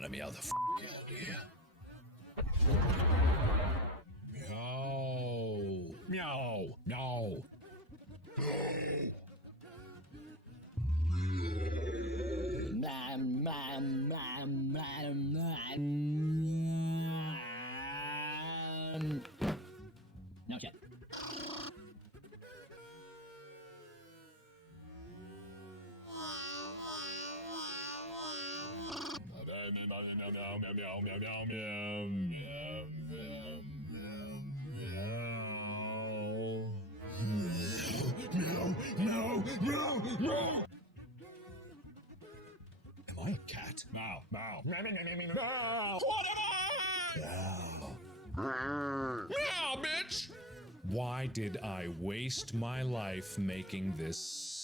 gonna meow the f out of here. Meow. Meow. Meow. Not yet. Am I a cat? Meow, meow, meow, meow, meow, meow. What am I? Meow. Meow, bitch! Why did I waste my life making this